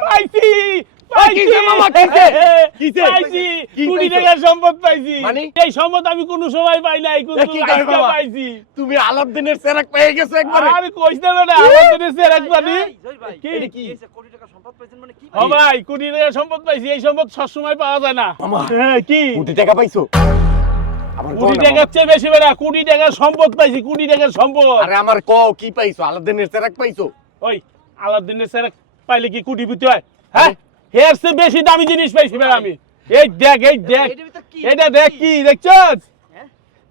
পাইছি পাইছি মামা, কিসে? কিসে? পাইছি কোটি টাকার সম্পদ পাইছি মানে? এই সম্পদ আমি কোনো সময় পাই নাই কিন্তু আজকে পাইছি তুমি আলাদিনের সেরাক পেয়ে গেছো একবারে আরে কইস না বেটা আমার জন্য সেরাক পানি কি? এটা কি? মানে ও ভাই কোটি টাকার সম্পদ পাইছি এই সম্পদ সবসময় পাওয়া যায় না মামা হ্যাঁ, কি কোটি টাকা পাইছো কোটি টাকার চেয়ে বেশি বেটা কোটি টাকার সম্পদ পাইছি কোটি টাকার সম্পদ আরে আমার কও কি পাইছো আলাদিনের সেরাক পাইছো ওই আলাদিনের সেরাক পাইলে কি কোটিপতি হয়? হ্যাঁ? এর চেয়ে বেশি দামি জিনিস পাইছি বেটা আমি। এই দেখ এই দেখ। এটা দেখ কি দেখছস?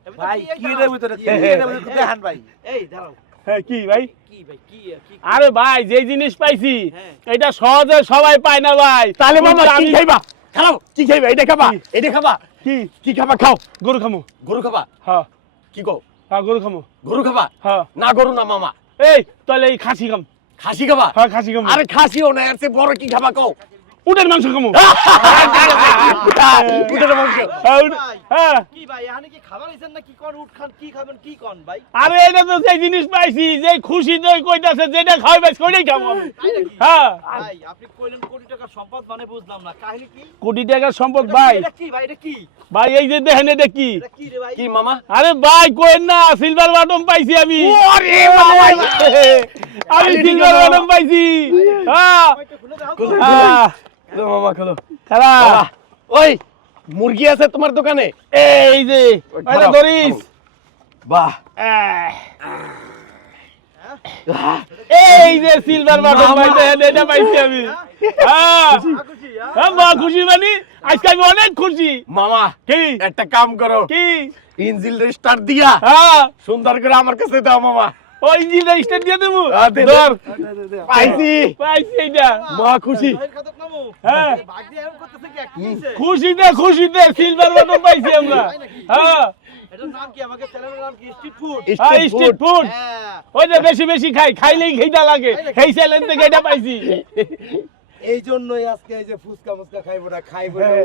ভাই কি রে ভিতরে কি? রে ভিতরে দেখান ভাই? এই দাঁড়াও হ্যাঁ কি ভাই? কি ভাই আরে ভাই যে জিনিস পাইছি হ্যাঁ। এটা সহজে সবাই পায় না ভাই। তাহলে মামা কি আমি খাইবা? খাও কি খাইবা? এটা খাবা কি? এটা খাবা। কি? কি খাবা খাও। গরু খামো। গরু খাবা? হ্যাঁ। কি কও? হ্যাঁ গরু খামো। গরু খাবা? হ্যাঁ। না গরু না মামা। এই তাহলে এই খাসি খাম। খাসি খাবা? হ্যাঁ খাসি খামো আরে খাসিও না এর চেয়ে বড় কি খাবা কও? উটের মাংস খামো উটের মাংস। হ্যাঁ, হ্যাঁ। কি ভাই এখানে কি খাবার না কি কোন উঠ খান কি খাবেন কি কোন ভাই? আরে এটা তো সেই জিনিস পাইছি যে খুশি দই কইতাছে যেটা খাওয়াই পাইছি ওইটাই খাব। হ্যাঁ। ভাই আপনি কইলেন কোটি টাকার সম্পদ মানে বুঝলাম না। কাহিনী কি? কোটি টাকার সম্পদ ভাই। এটা কি ভাই এটা কি? ভাই এই যে দেখেন এটা কি? এটা কি রে ভাই? কি মামা? আরে ভাই না সিলভার বাটন পাইছি আমি। ওরে বাবা আমি সিলভার পাইছি। হ্যাঁ খুলে খুলে। হ্যাঁ ওই মুরগি আছে তোমার দোকানে? এই যে ধরিস বাহ। এই যে সিলভার বাটন পাইছে এটা পাইছি আমি। হ্যাঁ। খুশি হ্যাঁ। হ্যাঁ মা খুশি মানে আজকে আমি অনেক খুশি। মামা কি? একটা কাম করো। কি? ইঞ্জিল রেস্টার দিয়া হ্যাঁ। সুন্দর করে আমার কাছে দাও মামা। ওই ইঞ্জিনটা স্টার্ট দিয়ে দেবো। হ্যাঁ, দে, দে। ধর। পাইছি। পাইছি। এটা মা খুশি। হ্যাঁ। খুশি দিয়ে খুশি সিলভার বাটন পাইছি আমরা। হ্যাঁ। এটার নাম কি? আমাকে চ্যানেলের নাম কি? স্ট্রিট ফুড হ্যাঁ স্ট্রিট ফুড হ্যাঁ। বেশি বেশি খাই খাইলেই খেতে লাগে। সেই চ্যালেঞ্জ থেকে এটা পাইছি। এই জন্যই আজকে এই যে ফুচকা মুচকা খাইবো না খাইবো না হ্যাঁ,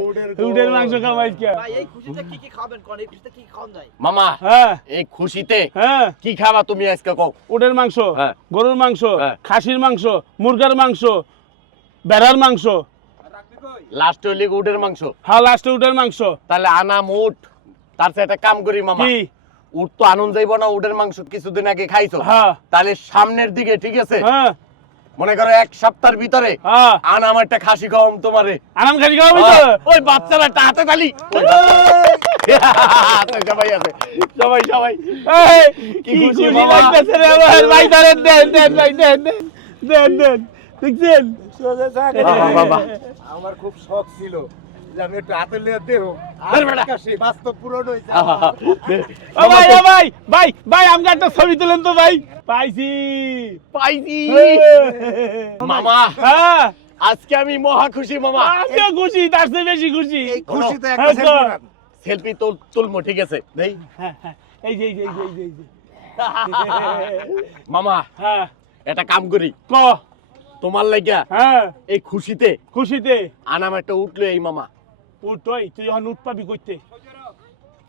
উডের মাংস খাওয়াই কে ভাই এই খুশিতে কি কি খাবেন কোন? এই খুশিতে কি খাওয়ান যায়? মামা হ্যাঁ। এই খুশিতে হ্যাঁ। কি খাবা তুমি আজকে কও? উটের মাংস হ্যাঁ। গরুর মাংস হ্যাঁ। খাসির মাংস মুরগার মাংস বেড়ার মাংস। লাস্ট হইলে উটের মাংস। হ্যাঁ লাস্টে উডের মাংস। তাহলে আনাম উট তার সাথে একটা কাম করি মামা। কি? উট তো আনন্দ যাইব না উটের মাংস কিছুদিন আগে খাইছো। হ্যাঁ। তাহলে সামনের দিকে ঠিক আছে? হ্যাঁ। মনে করো এক সপ্তাহের ভিতরে আন আনাম একটা খাসি খাওয়াম তোমারে। আরাম খাসি খাওয়াবি তো? হ্যাঁ, ওই বাচ্চারা একটা হাতে তালি। সবাই আছে। সবাই সবাই। কি কি খুশি লাগতেছে রে আমার? ভাই ধরেন দেন দেন ভাই দেন দেন দেন দেন। দেখছেন? বাবা, বাবা। আমার খুব শখ ছিল। যে আমি একটু হাতে লিয়ে দেহ আর সেই বাস্তব পূরণ হয়েছে ভাই ভাই ভাই ভাই আমাকে একটা ছবি তুলেন তো ভাই। পাইছি পাইছি। মামা হ্যাঁ। আজকে আমি মহা খুশি মামা। খুশি তার চেয়ে বেশি খুশি। এই খুশিতে হ্যাঁ, একটা সেলফি সেলফি তুল তুলমো ঠিক আছে? নেই হ্যাঁ, হ্যাঁ, এই যে এই যে এই যে, এই যে, মামা হ্যাঁ। একটা কাম করি। ক? তোমার লাগিয়া হ্যাঁ। এই খুশিতে খুশিতে। আনাম একটা উঠল এই মামা। উঠ তুই যখন উঠ পাবি করতে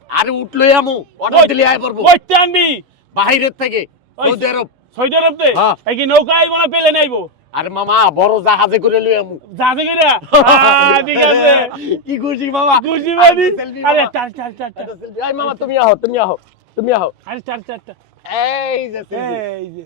আরে উঠল আমু অর্ডার দিলে আয় পারব করতে আনবি। বাহিরের থেকে সৌদি আরব। সৌদি আরবতে? হ্যাঁ। কি নৌকা আইব না পেলে নাইবো? আরে মামা বড় জাহাজে করে লই আমু। কইরা হ্যাঁ, ঠিক আছে। কি খুশি মামা। খুশি মানে আরে টার একটা selfie। এই মামা তুমি আহো তুমি আহো তুমি আহো। আরে টার টার টার এই যে এই যে।